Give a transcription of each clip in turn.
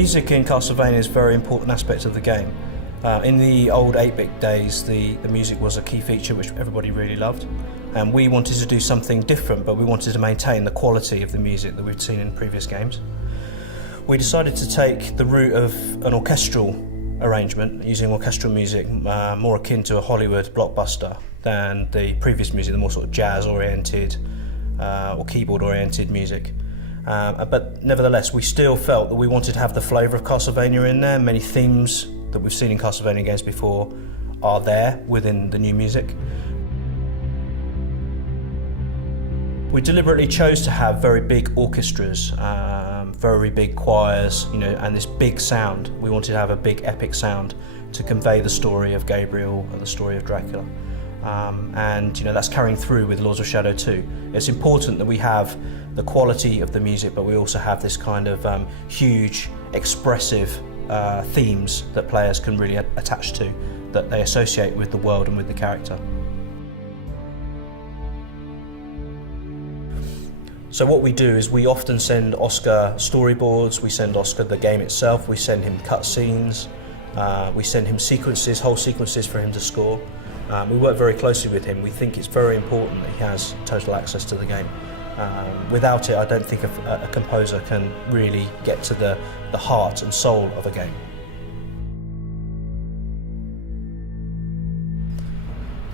Music in Castlevania is a very important aspect of the game. In the old 8-bit days, the music was a key feature which everybody really loved. And we wanted to do something different, but we wanted to maintain the quality of the music that we'd seen in previous games. We decided to take the route of an orchestral arrangement, using orchestral music more akin to a Hollywood blockbuster than the previous music, the more sort of jazz-oriented or keyboard-oriented music. But nevertheless, we still felt that we wanted to have the flavour of Castlevania in there. Many themes that we've seen in Castlevania games before are there within the new music. We deliberately chose to have very big orchestras, very big choirs, and this big sound. We wanted to have a big epic sound to convey the story of Gabriel and the story of Dracula. And that's carrying through with Lords of Shadow 2. It's important that we have the quality of the music, but we also have this kind of huge, expressive themes that players can really attach to, that they associate with the world and with the character. So what we do is we often send Oscar storyboards, we send Oscar the game itself, we send him cutscenes, we send him sequences, whole sequences for him to score. We work very closely with him. We think it's very important that he has total access to the game. Without it, I don't think a composer can really get to the heart and soul of a game.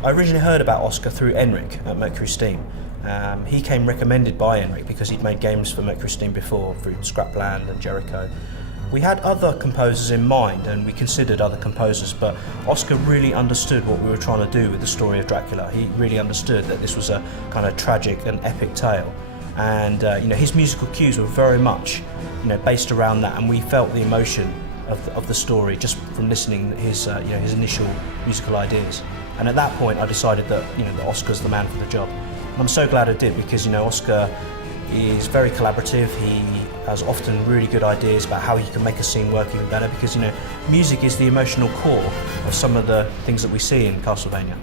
I originally heard about Oscar through Enric at Mercury Steam. He came recommended by Enric because he'd made games for Mercury Steam before, through Scrapland and Jericho. We had other composers in mind and we considered other composers, but Oscar really understood what we were trying to do with the story of Dracula. He really understood that this was a kind of tragic and epic tale. And his musical cues were very much based around that, and we felt the emotion of the story just from listening to his initial musical ideas. And at that point I decided that that Oscar's the man for the job. And I'm so glad I did, because Oscar is very collaborative. He has often really good ideas about how you can make a scene work even better, because music is the emotional core of some of the things that we see in Castlevania.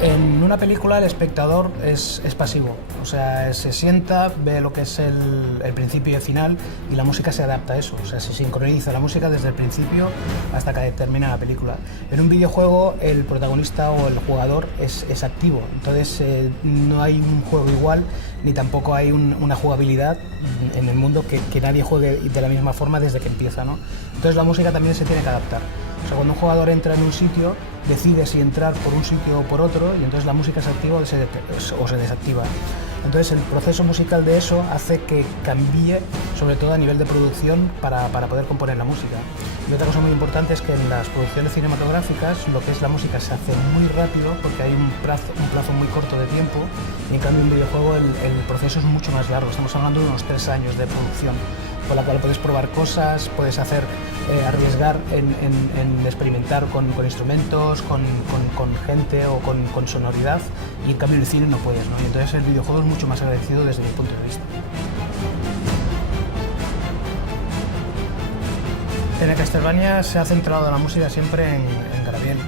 En una película el espectador es pasivo, o sea, se sienta, ve lo que es el principio y el final, y la música se adapta a eso, o sea, se sincroniza la música desde el principio hasta que termina la película. En un videojuego el protagonista o el jugador es activo, entonces no hay un juego igual, ni tampoco hay una jugabilidad en el mundo que nadie juegue de la misma forma desde que empieza, ¿no? Entonces la música también se tiene que adaptar. O sea, cuando un jugador entra en un sitio, decide si entrar por un sitio o por otro, y entonces la música se activa o se desactiva. Entonces el proceso musical de eso hace que cambie, sobre todo a nivel de producción, para poder componer la música. Y otra cosa muy importante es que en las producciones cinematográficas lo que es la música se hace muy rápido, porque hay un plazo muy corto de tiempo, y en cambio en un videojuego el proceso es mucho más largo. Estamos hablando de unos 3 años de producción, con la cual puedes probar cosas, puedes arriesgar en experimentar con instrumentos, con gente o con sonoridad, y en cambio en el cine no puedes, ¿no? Y entonces el videojuego es mucho más agradecido desde mi punto de vista. En el Castlevania se ha centrado la música siempre en Gabriel.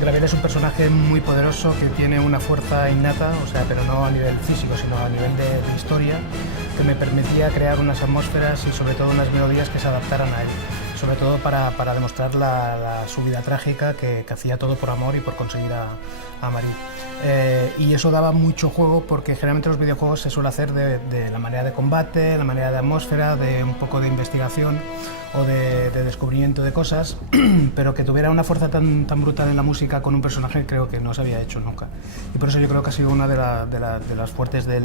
Gabriel es un personaje muy poderoso que tiene una fuerza innata, o sea, pero no a nivel físico, sino a nivel de historia, que me permitía crear unas atmósferas y sobre todo unas melodías que se adaptaran a él, sobre todo para demostrar su vida trágica, que hacía todo por amor y por conseguir a Marie. Y eso daba mucho juego, porque generalmente los videojuegos se suele hacer de la manera de combate, la manera de atmósfera, de un poco de investigación o de descubrimiento de cosas, pero que tuviera una fuerza tan brutal en la música con un personaje creo que no se había hecho nunca. Y por eso yo creo que ha sido una de las fuertes de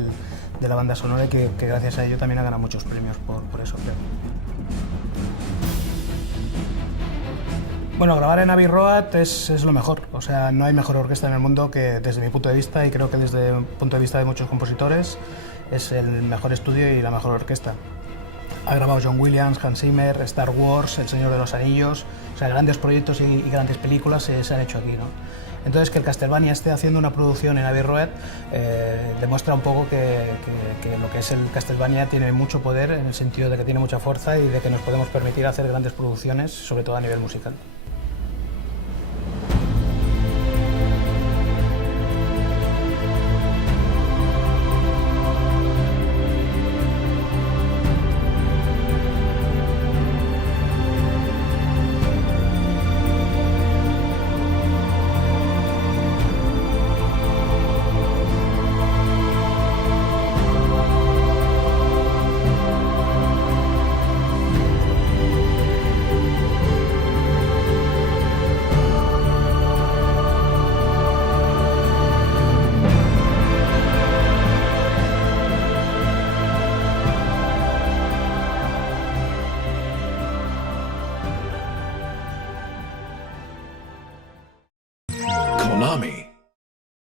la banda sonora, y que gracias a ello también ha ganado muchos premios por eso, creo. Bueno, grabar en Abbey Road es lo mejor. O sea, no hay mejor orquesta en el mundo que, desde mi punto de vista, y creo que desde el punto de vista de muchos compositores, es el mejor estudio y la mejor orquesta. Ha grabado John Williams, Hans Zimmer, Star Wars, El Señor de los Anillos. O sea, grandes proyectos y grandes películas se han hecho aquí, ¿no? Entonces, que el Castlevania esté haciendo una producción en Abbey Road demuestra un poco que lo que es el Castlevania tiene mucho poder, en el sentido de que tiene mucha fuerza y de que nos podemos permitir hacer grandes producciones, sobre todo a nivel musical.